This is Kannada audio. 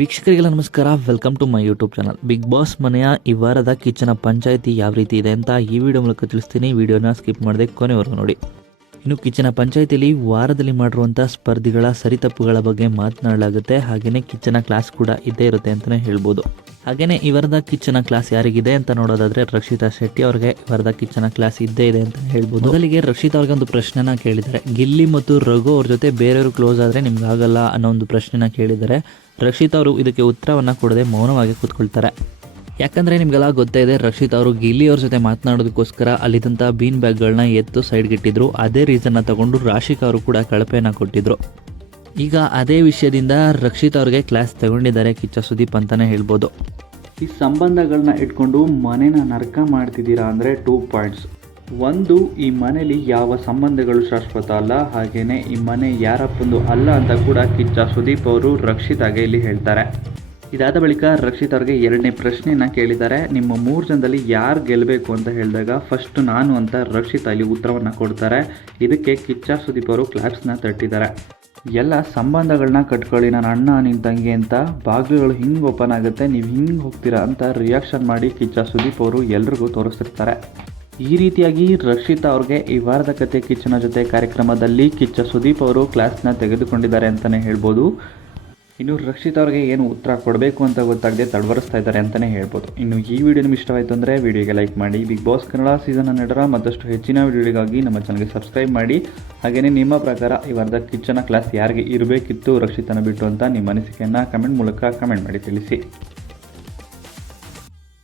ವೀಕ್ಷಕರಿಗೆಲ್ಲ ನಮಸ್ಕಾರ. Welcome to my YouTube channel. Bigg Boss ಮನೆಯ ಈ ವಾರದ ಕಿಚನ ಪಂಚಾಯಿತಿ ಯಾವ ರೀತಿ ಇದೆ ಅಂತ ಈ ವಿಡಿಯೋ ಮೂಲಕ ತಿಳಿಸ್ತೀನಿ. ವಿಡಿಯೋನ ಸ್ಕಿಪ್ ಮಾಡದೆ ಕೊನೆವರೆಗೂ ನೋಡಿ. ಇನ್ನು ಕಿಚನ ಪಂಚಾಯಿತಿಯಲ್ಲಿ ವಾರದಲ್ಲಿ ಮಾಡಿರುವಂಥ ಸ್ಪರ್ಧಿಗಳ ಸರಿತಪ್ಪುಗಳ ಬಗ್ಗೆ ಮಾತನಾಡಲಾಗುತ್ತೆ. ಹಾಗೆಯೇ ಕಿಚನ ಕ್ಲಾಸ್ ಕೂಡ ಇದ್ದೇ ಇರುತ್ತೆ ಅಂತಲೇ ಹೇಳ್ಬೋದು. ಹಾಗೆಯೇ ಈ ವಾರದ ಕಿಚನ ಕ್ಲಾಸ್ ಯಾರಿಗಿದೆ ಅಂತ ನೋಡೋದಾದರೆ ರಕ್ಷಿತಾ ಶೆಟ್ಟಿ ಅವ್ರಿಗೆ ವಾರದ ಕಿಚನ ಕ್ಲಾಸ್ ಇದ್ದೇ ಇದೆ ಅಂತ ಹೇಳ್ಬೋದು. ಮೊದಲಿಗೆ ರಕ್ಷಿತಾ ಅವ್ರಿಗೆ ಒಂದು ಪ್ರಶ್ನೆನ ಕೇಳಿದ್ದಾರೆ. ಗಿಲ್ಲಿ ಮತ್ತು ರಘು ಅವ್ರ ಜೊತೆ ಬೇರೆಯವರು ಕ್ಲೋಸ್ ಆದರೆ ನಿಮ್ಗೆ ಆಗಲ್ಲ ಅನ್ನೋ ಒಂದು ಪ್ರಶ್ನೆನ ಕೇಳಿದ್ದಾರೆ. ರಕ್ಷಿತಾ ಅವರು ಇದಕ್ಕೆ ಉತ್ತರವನ್ನು ಕೊಡದೆ ಮೌನವಾಗಿ ಕೂತ್ಕೊಳ್ತಾರೆ. ಯಾಕಂದರೆ ನಿಮಗೆಲ್ಲ ಗೊತ್ತೇ ಇದೆ, ರಕ್ಷಿತ್ ಅವರು ಗಿಲ್ಲಿ ಅವ್ರ ಜೊತೆ ಮಾತನಾಡೋದಕ್ಕೋಸ್ಕರ ಅಲ್ಲಿದ್ದಂಥ ಬೀನ್ ಬ್ಯಾಗ್ಗಳನ್ನ ಎತ್ತು ಸೈಡ್ಗಿಟ್ಟಿದ್ರು. ಅದೇ ರೀಸನ್ನ ತಗೊಂಡು ರಾಶಿಕಾ ಅವರು ಕೂಡ ಕಳಪೆಯನ್ನು ಕೊಟ್ಟಿದ್ರು. ಈಗ ಅದೇ ವಿಷಯದಿಂದ ರಕ್ಷಿತ್ ಅವ್ರಿಗೆ ಕ್ಲಾಸ್ ತಗೊಂಡಿದ್ದಾರೆ ಕಿಚ್ಚ ಸುದೀಪ್ ಅಂತಲೇ ಹೇಳ್ಬೋದು. ಈ ಸಂಬಂಧಗಳನ್ನ ಇಟ್ಕೊಂಡು ಮನೇನ ನರಕ ಮಾಡ್ತಿದ್ದೀರಾ ಅಂದರೆ 2 ಪಾಯಿಂಟ್ಸ್. ಒಂದು, ಈ ಮನೇಲಿ ಯಾವ ಸಂಬಂಧಗಳು ಶಾಶ್ವತ ಅಲ್ಲ, ಹಾಗೆಯೇ ಈ ಮನೆ ಯಾರಪ್ಪಂದು ಅಲ್ಲ ಅಂತ ಕೂಡ ಕಿಚ್ಚ ಸುದೀಪ್ ಅವರು ರಕ್ಷಿತಾಗೆ ಇಲ್ಲಿ ಹೇಳ್ತಾರೆ. ಇದಾದ ಬಳಿಕ ರಕ್ಷಿತ್ ಅವ್ರಿಗೆ 2ನೇ ಪ್ರಶ್ನೆಯನ್ನು ಕೇಳಿದ್ದಾರೆ. ನಿಮ್ಮ 3 ಜನದಲ್ಲಿ ಯಾರು ಗೆಲ್ಲಬೇಕು ಅಂತ ಹೇಳಿದಾಗ ಫಸ್ಟ್ ನಾನು ಅಂತ ರಕ್ಷಿತಾ ಇಲ್ಲಿ ಉತ್ತರವನ್ನು ಕೊಡ್ತಾರೆ. ಇದಕ್ಕೆ ಕಿಚ್ಚ ಸುದೀಪ್ ಅವರು ಕ್ಲಾಪ್ಸ್ನ ತಟ್ಟಿದ್ದಾರೆ. ಎಲ್ಲ ಸಂಬಂಧಗಳನ್ನ ಕಟ್ಕೊಳ್ಳಿ, ನನ್ನ ಅಣ್ಣ ನಿನ್ನ ತಂಗಿ ಅಂತ ಬಾಗಿಲುಗಳು ಹಿಂಗೆ ಓಪನ್ ಆಗುತ್ತೆ, ನೀವು ಹಿಂಗೆ ಹೋಗ್ತೀರಾ ಅಂತ ರಿಯಾಕ್ಷನ್ ಮಾಡಿ ಕಿಚ್ಚ ಸುದೀಪ್ ಅವರು ಎಲ್ರಿಗೂ ತೋರಿಸ್ತಿರ್ತಾರೆ. ಈ ರೀತಿಯಾಗಿ ರಕ್ಷಿತಾ ಅವ್ರಿಗೆ ಈ ವಾರದ ಕತೆ ಕಿಚ್ಚನ ಜೊತೆ ಕಾರ್ಯಕ್ರಮದಲ್ಲಿ ಕಿಚ್ಚ ಸುದೀಪ್ ಅವರು ಕ್ಲಾಸ್ನ ತೆಗೆದುಕೊಂಡಿದ್ದಾರೆ ಅಂತಲೇ ಹೇಳ್ಬೋದು. ಇನ್ನು ರಕ್ಷಿತಾ ಅವ್ರಿಗೆ ಏನು ಉತ್ತರ ಕೊಡಬೇಕು ಅಂತ ಗೊತ್ತಾಗದೆ ತಡವರಿಸ್ತಾ ಇದ್ದಾರೆ ಅಂತಲೇ ಹೇಳ್ಬೋದು. ಇನ್ನು ಈ ವಿಡಿಯೋ ನಿಮ್ಗೆ ಇಷ್ಟವಾಯಿತು ಅಂದರೆ ವಿಡಿಯೋಗೆ ಲೈಕ್ ಮಾಡಿ. ಬಿಗ್ ಬಾಸ್ ಕನ್ನಡ ಸೀಸನ್ 12ರ ಮತ್ತಷ್ಟು ಹೆಚ್ಚಿನ ವಿಡಿಯೋಗಳಿಗಾಗಿ ನಮ್ಮ ಚಾನಲ್ಗೆ ಸಬ್ಸ್ಕ್ರೈಬ್ ಮಾಡಿ. ಹಾಗೆಯೇ ನಿಮ್ಮ ಪ್ರಕಾರ ಈ ವಾರದ ಕಿಚ್ಚನ ಕ್ಲಾಸ್ ಯಾರಿಗೆ ಇರಬೇಕಿತ್ತು ರಕ್ಷಿತನ ಬಿಟ್ಟು ಅಂತ ನಿಮ್ಮ ಅನಿಸಿಕೆಯನ್ನು ಕಮೆಂಟ್ ಮೂಲಕ ಕಮೆಂಟ್ ಮಾಡಿ ತಿಳಿಸಿ.